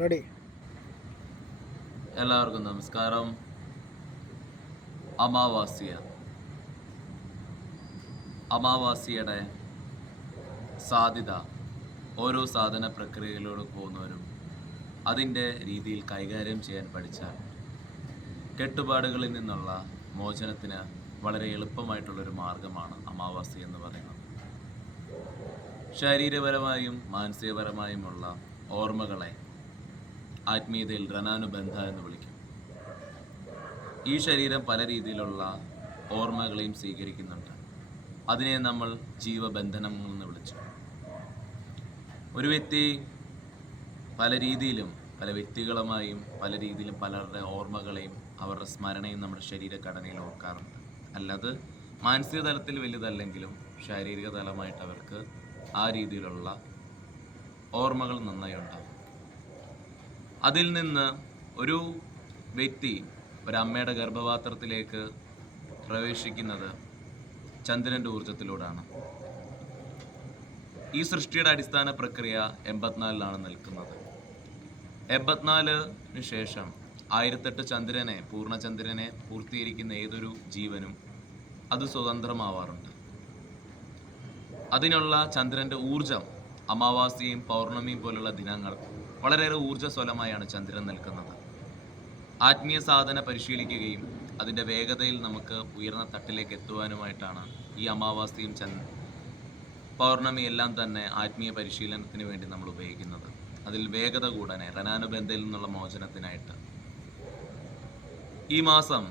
Ready എല്ലാവർക്കും നമസ്കാരം. അമാവാസ്യ. അമാവാസ്യയുടെ സാധ്യത ഓരോ സാധന പ്രക്രിയയിലൂടെ പോകുന്നവരും അതിന്റെ രീതിയിൽ കൈകാര്യം ചെയ്യാൻ പഠിച്ചാൽ കെട്ടുപാടുകളിൽ നിന്നുള്ള മോചനത്തിന് വളരെ എളുപ്പമായിട്ടുള്ളൊരു മാർഗമാണ് അമാവാസ്യ എന്ന് പറയുന്നത്. ശാരീരപരമായും മാനസികപരമായുമുള്ള ഓർമ്മകളെ ആത്മീയതയിൽ റനാനുബന്ധ എന്ന് വിളിക്കും. ഈ ശരീരം പല രീതിയിലുള്ള ഓർമ്മകളെയും സ്വീകരിക്കുന്നുണ്ട്. അതിനെ നമ്മൾ ജീവബന്ധനം എന്ന് വിളിച്ചു. ഒരു വ്യക്തി പല രീതിയിലും പല വ്യക്തികളുമായും പല രീതിയിലും പലരുടെ ഓർമ്മകളെയും അവരുടെ സ്മരണയും നമ്മുടെ ശരീരഘടനയിൽ ഓർക്കാറുണ്ട്. അല്ലാതെ മാനസിക തലത്തിൽ വലുതല്ലെങ്കിലും ശാരീരിക തലമായിട്ട് അവർക്ക് ആ രീതിയിലുള്ള ഓർമ്മകൾ നന്നായി ഉണ്ടാകും. അതിൽ നിന്ന് ഒരു വ്യക്തി ഒരമ്മയുടെ ഗർഭപാത്രത്തിലേക്ക് പ്രവേശിക്കുന്നത് ചന്ദ്രന്റെ ഊർജത്തിലൂടെയാണ് ഈ സൃഷ്ടിയുടെ അടിസ്ഥാന പ്രക്രിയ എൺപത്തിനാലിലാണ് നിൽക്കുന്നത്. എൺപത്തിനാലിന് ശേഷം ആയിരത്തെട്ട് ചന്ദ്രനെ പൂർണചന്ദ്രനെ പൂർത്തീകരിക്കുന്ന ഏതൊരു ജീവനും അത് സ്വതന്ത്രമാവാറുണ്ട്. അതിനുള്ള ചന്ദ്രന്റെ ഊർജം അമാവാസിയും പൗർണമിയും പോലുള്ള ദിനങ്ങൾ വളരെയേറെ ഊർജസ്വലമായാണ് ചന്ദ്രൻ നിൽക്കുന്നത്. ആത്മീയ സാധന പരിശീലിക്കുകയും അതിന്റെ വേഗതയിൽ നമുക്ക് ഉയർന്ന തട്ടിലേക്ക് എത്തുവാനുമായിട്ടാണ് ഈ അമാവാസ്യയും ചന്ദ്ര പൗർണമിയെല്ലാം തന്നെ ആത്മീയ പരിശീലനത്തിന് വേണ്ടി നമ്മൾ ഉപയോഗിക്കുന്നത്. അതിൽ വേഗത കൂടാനെ റനാനുബന്ധയിൽ നിന്നുള്ള മോചനത്തിനായിട്ട്. ഈ മാസം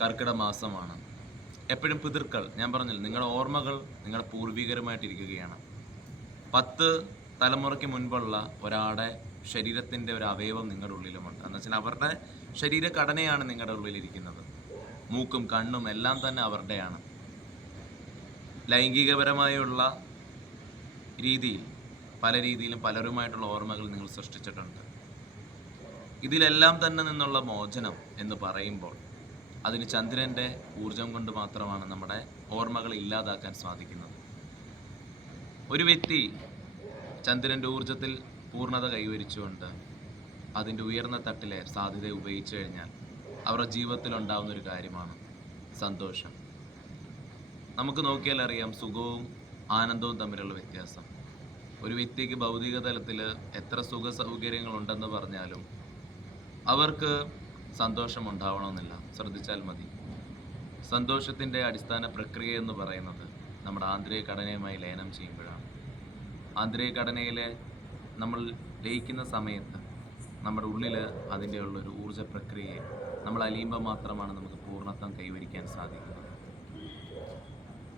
കർക്കിട മാസമാണ്. എപ്പോഴും പിതൃക്കൾ ഞാൻ പറഞ്ഞില്ല നിങ്ങളുടെ ഓർമ്മകൾ നിങ്ങളുടെ പൂർവികരുമായിട്ടിരിക്കുകയാണ്. പത്ത് തലമുറയ്ക്ക് മുൻപുള്ള ഒരാളുടെ ശരീരത്തിന്റെ ഒരു അവയവം നിങ്ങളുടെ ഉള്ളിലുമുണ്ട്. എന്ന് വെച്ചാൽ അവരുടെ ശരീരഘടനയാണ് നിങ്ങളുടെ ഉള്ളിലിരിക്കുന്നത്. മൂക്കും കണ്ണും എല്ലാം തന്നെ അവരുടെയാണ്. ലൈംഗികപരമായുള്ള രീതിയിൽ പല രീതിയിലും പലരുമായിട്ടുള്ള ഓർമ്മകൾ നിങ്ങൾ സൃഷ്ടിച്ചിട്ടുണ്ട്. ഇതിലെല്ലാം തന്നെ നിന്നുള്ള മോചനം എന്ന് പറയുമ്പോൾ അതിന് ചന്ദ്രന്റെ ഊർജം കൊണ്ട് മാത്രമാണ് നമ്മുടെ ഓർമ്മകൾ ഇല്ലാതാക്കാൻ സാധിക്കുന്നത്. ഒരു വ്യക്തി ചന്ദ്രന്റെ ഊർജത്തിൽ പൂർണത കൈവരിച്ചുകൊണ്ട് അതിന്റെ ഉയർന്ന തട്ടിലെ സാധ്യത ഉപയോഗിച്ചു കഴിഞ്ഞാൽ അവരുടെ ജീവിതത്തിൽ ഉണ്ടാകുന്ന ഒരു കാര്യമാണ് സന്തോഷം. നമുക്ക് നോക്കിയാൽ അറിയാം സുഖവും ആനന്ദവും തമ്മിലുള്ള വ്യത്യാസം. ഒരു വ്യക്തിക്ക് ഭൗതിക തലത്തിൽ എത്ര സുഖ സൗകര്യങ്ങൾ ഉണ്ടെന്ന് പറഞ്ഞാലും അവർക്ക് സന്തോഷം ഉണ്ടാവണമെന്നില്ല. ശ്രദ്ധിച്ചാൽ മതി. സന്തോഷത്തിന്റെ അടിസ്ഥാന പ്രക്രിയ എന്ന് പറയുന്നത് നമ്മുടെ ആന്തരിക ഘടനയുമായി ലയനം ചെയ്യുമ്പോഴാണ്. ആന്തരിക ഘടനയിലെ നമ്മൾ ലയിക്കുന്ന സമയത്ത് നമ്മുടെ ഉള്ളിൽ അതിന്റെ ഉള്ളൊരു ഊർജ പ്രക്രിയയെ നമ്മൾ അലിയുമ്പോൾ മാത്രമാണ് നമുക്ക് പൂർണത്വം കൈവരിക്കാൻ സാധിക്കുന്നത്.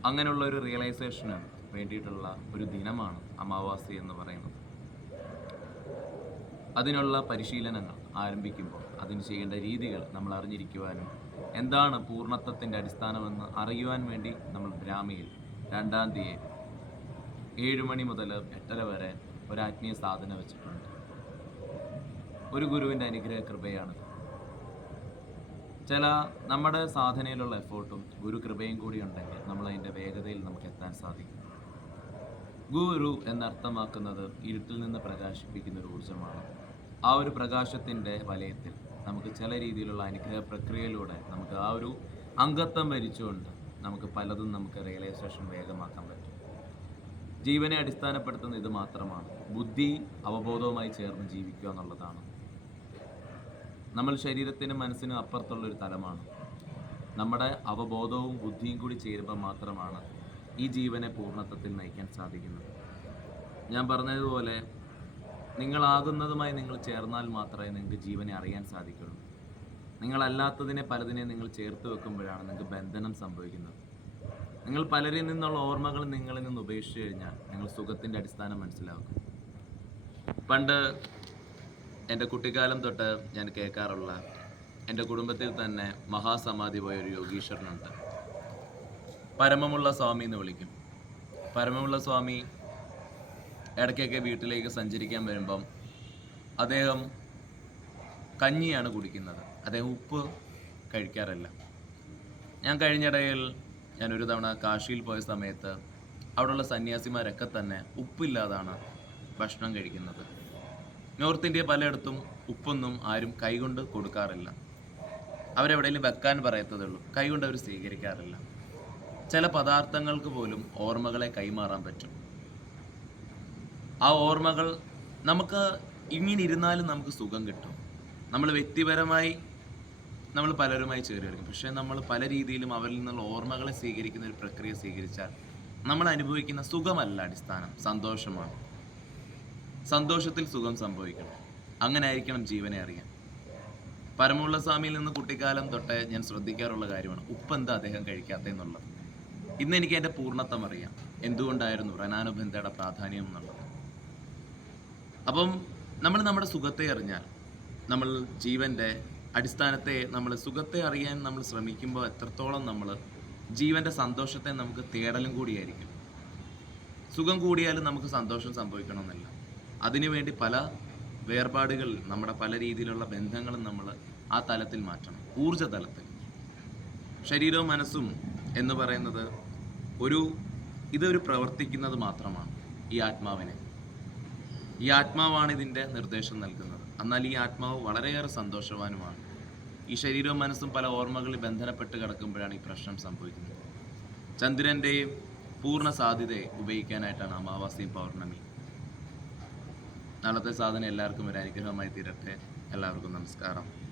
അങ്ങനെയുള്ള ഒരു റിയലൈസേഷന് വേണ്ടിയിട്ടുള്ള ഒരു ദിനമാണ് അമാവാസി എന്ന് പറയുന്നത്. അതിനുള്ള പരിശീലനങ്ങൾ ആരംഭിക്കുമ്പോൾ അതിന് ചെയ്യേണ്ട രീതികൾ നമ്മൾ അറിഞ്ഞിരിക്കുവാനും എന്താണ് പൂർണത്വത്തിന്റെ അടിസ്ഥാനമെന്ന് അറിയുവാൻ വേണ്ടി നമ്മൾ ബ്രാഹ്മിയിൽ രണ്ടാം തീയതി ഏഴ് മണി മുതൽ എട്ടര വരെ ഒരു ആത്മീയ സാധന വെച്ചിട്ടുണ്ട്. ഒരു ഗുരുവിന്റെ അനുഗ്രഹ കൃപയാണ്. ചില നമ്മുടെ സാധനയിലുള്ള എഫേർട്ടും ഗുരു കൃപയും കൂടി ഉണ്ടെങ്കിൽ നമ്മൾ അതിന്റെ വേഗതയിൽ നമുക്ക് എത്താൻ സാധിക്കും. ഗുരു എന്നർത്ഥമാക്കുന്നത് ഇരുട്ടിൽ നിന്ന് പ്രകാശിപ്പിക്കുന്ന ഒരു ഊർജമാണ്. ആ ഒരു പ്രകാശത്തിന്റെ വലയത്തിൽ നമുക്ക് ചില രീതിയിലുള്ള അനുഗ്രഹ പ്രക്രിയയിലൂടെ നമുക്ക് ആ ഒരു അംഗത്വം ഭരിച്ചുകൊണ്ട് നമുക്ക് പലതും നമുക്ക് റിയലൈസേഷൻ വേഗമാക്കാൻ പറ്റും. ജീവനെ അടിസ്ഥാനപ്പെടുത്തുന്ന ഇത് മാത്രമാണ്. ബുദ്ധി അവബോധവുമായി ചേർന്ന് ജീവിക്കുക എന്നുള്ളതാണ്. നമ്മൾ ശരീരത്തിനും മനസ്സിനും അപ്പുറത്തുള്ള ഒരു തലമാണ്. നമ്മുടെ അവബോധവും ബുദ്ധിയും കൂടി ചേരുമ്പോൾ മാത്രമാണ് ഈ ജീവനെ പൂർണത്വത്തിൽ നയിക്കാൻ സാധിക്കുന്നത്. ഞാൻ പറഞ്ഞതുപോലെ നിങ്ങളാകുന്നതുമായി നിങ്ങൾ ചേർന്നാൽ മാത്രമേ നിങ്ങൾക്ക് ജീവനെ അറിയാൻ സാധിക്കുള്ളൂ. നിങ്ങളല്ലാത്തതിനെ പലതിനെ നിങ്ങൾ ചേർത്ത് വെക്കുമ്പോഴാണ് നിങ്ങൾക്ക് ബന്ധനം സംഭവിക്കുന്നത്. നിങ്ങൾ പലരിൽ നിന്നുള്ള ഓർമ്മകൾ നിങ്ങളിൽ നിന്ന് ഉപേക്ഷിച്ച് കഴിഞ്ഞാൽ നിങ്ങൾ സുഖത്തിന്റെ അടിസ്ഥാനം മനസ്സിലാക്കും. പണ്ട് എന്റെ കുട്ടിക്കാലം തൊട്ട് ഞാൻ കേൾക്കാറുള്ള എന്റെ കുടുംബത്തിൽ തന്നെ മഹാസമാധി പോയ ഒരു യോഗീശ്വരനുണ്ട്. പരമമുള്ള സ്വാമി എന്ന് വിളിക്കും. പരമമുള്ള സ്വാമി ഇടയ്ക്കൊക്കെ വീട്ടിലേക്ക് സഞ്ചരിക്കാൻ വരുമ്പം അദ്ദേഹം കഞ്ഞിയാണ് കുടിക്കുന്നത്. അദ്ദേഹം ഉപ്പ് കഴിക്കാറില്ല. ഞാൻ കഴിഞ്ഞിടയിൽ ഞാൻ ഒരു തവണ കാശിയിൽ പോയ സമയത്ത് അവിടെയുള്ള സന്യാസിമാരൊക്കെ തന്നെ ഉപ്പില്ലാതാണ് ഭക്ഷണം കഴിക്കുന്നത്. നോർത്ത് ഇന്ത്യ പലയിടത്തും ഉപ്പൊന്നും ആരും കൈകൊണ്ട് കൊടുക്കാറില്ല. അവരെവിടെയെങ്കിലും വെക്കാൻ പറയത്തതുള്ളൂ കൈകൊണ്ട് അവർ സ്വീകരിക്കാറില്ല. ചില പദാർത്ഥങ്ങൾക്ക് പോലും ഓർമ്മകളെ കൈമാറാൻ പറ്റും. ആ ഓർമ്മകൾ നമുക്ക് ഇങ്ങനെ ഇരുന്നാലും നമുക്ക് സുഖം കിട്ടും. നമ്മൾ വ്യക്തിപരമായി നമ്മൾ പലരുമായി ചേരുമായിരിക്കും. പക്ഷേ നമ്മൾ പല രീതിയിലും അവരിൽ നിന്നുള്ള ഓർമ്മകളെ സ്വീകരിക്കുന്ന ഒരു പ്രക്രിയ സ്വീകരിച്ചാൽ നമ്മൾ അനുഭവിക്കുന്ന സുഖമല്ല അടിസ്ഥാനം. സന്തോഷമാണ്. സന്തോഷത്തിൽ സുഖം സംഭവിക്കണം. അങ്ങനെ ആയിരിക്കണം ജീവനെ അറിയാൻ. പരമുള്ള സ്വാമിയിൽ നിന്ന് കുട്ടിക്കാലം തൊട്ടേ ഞാൻ ശ്രദ്ധിക്കാറുള്ള കാര്യമാണ്. ഉപ്പെന്താ അദ്ദേഹം കഴിക്കാത്തതെന്നുള്ളത് ഇന്ന് എനിക്ക് എന്റെ പൂർണത്വം അറിയാം. എന്തുകൊണ്ടായിരുന്നു റനാനുബന്ധയുടെ പ്രാധാന്യം എന്നുള്ളത്. അപ്പം നമ്മൾ നമ്മുടെ സുഖത്തെ അറിഞ്ഞാൽ നമ്മൾ ജീവന്റെ അടിസ്ഥാനത്തെ നമ്മൾ സുഖത്തെ അറിയാൻ നമ്മൾ ശ്രമിക്കുമ്പോൾ എത്രത്തോളം നമ്മൾ ജീവന്റെ സന്തോഷത്തെ നമുക്ക് തേടലും കൂടിയായിരിക്കും. സുഖം കൂടിയാലും നമുക്ക് സന്തോഷം സംഭവിക്കണമെന്നില്ല. അതിനുവേണ്ടി പല വേർപാടുകൾ നമ്മുടെ പല രീതിയിലുള്ള ബന്ധങ്ങളും നമ്മൾ ആ തലത്തിൽ മാറ്റണം. ഊർജ തലത്തിൽ. ശരീരവും മനസ്സും എന്ന് പറയുന്നത് ഒരു ഇതൊരു പ്രവർത്തിക്കുന്നത് മാത്രമാണ് ഈ ആത്മാവിനെ. ഈ ആത്മാവാണ് ഇതിന്റെ നിർദ്ദേശം നൽകുന്നത്. എന്നാൽ ഈ ആത്മാവ് വളരെയേറെ സന്തോഷവാനുമാണ്. ഈ ശരീരവും മനസ്സും പല ഓർമ്മകളിൽ ബന്ധനപ്പെട്ട് കിടക്കുമ്പോഴാണ് ഈ പ്രശ്നം സംഭവിക്കുന്നത്. ചന്ദ്രന്റെയും പൂർണ സാധ്യതയെ ഉപയോഗിക്കാനായിട്ടാണ് അമാവാസി പൗർണമി. നാളത്തെ സാധനം എല്ലാവർക്കും ഒരു അനുഗ്രഹമായി തീരട്ടെ. എല്ലാവർക്കും നമസ്കാരം.